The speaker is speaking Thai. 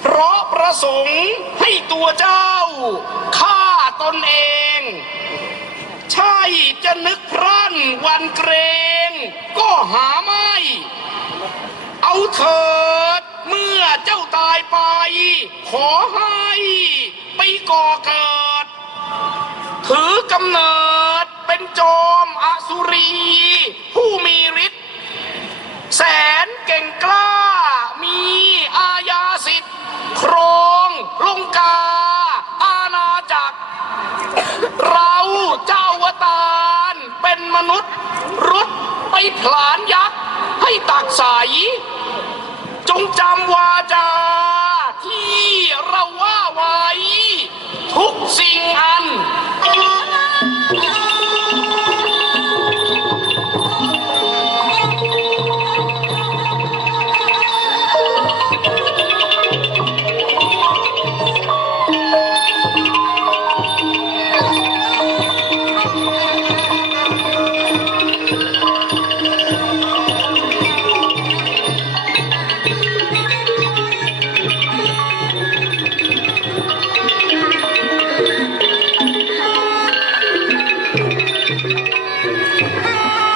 เพราะประสงค์ให้ตัวเจ้าฆ่าตนเอง ใช่จะนึกพรั่นวันเกรงก็หาไม่ เอาเถิดเมื่อเจ้าตายไป ขอให้ไปก่อเกิด ถือกำเนิด มนุษย์ รุดไปผลานยักษ์ให้ตักสาย จงจำวาจา Hallelujah!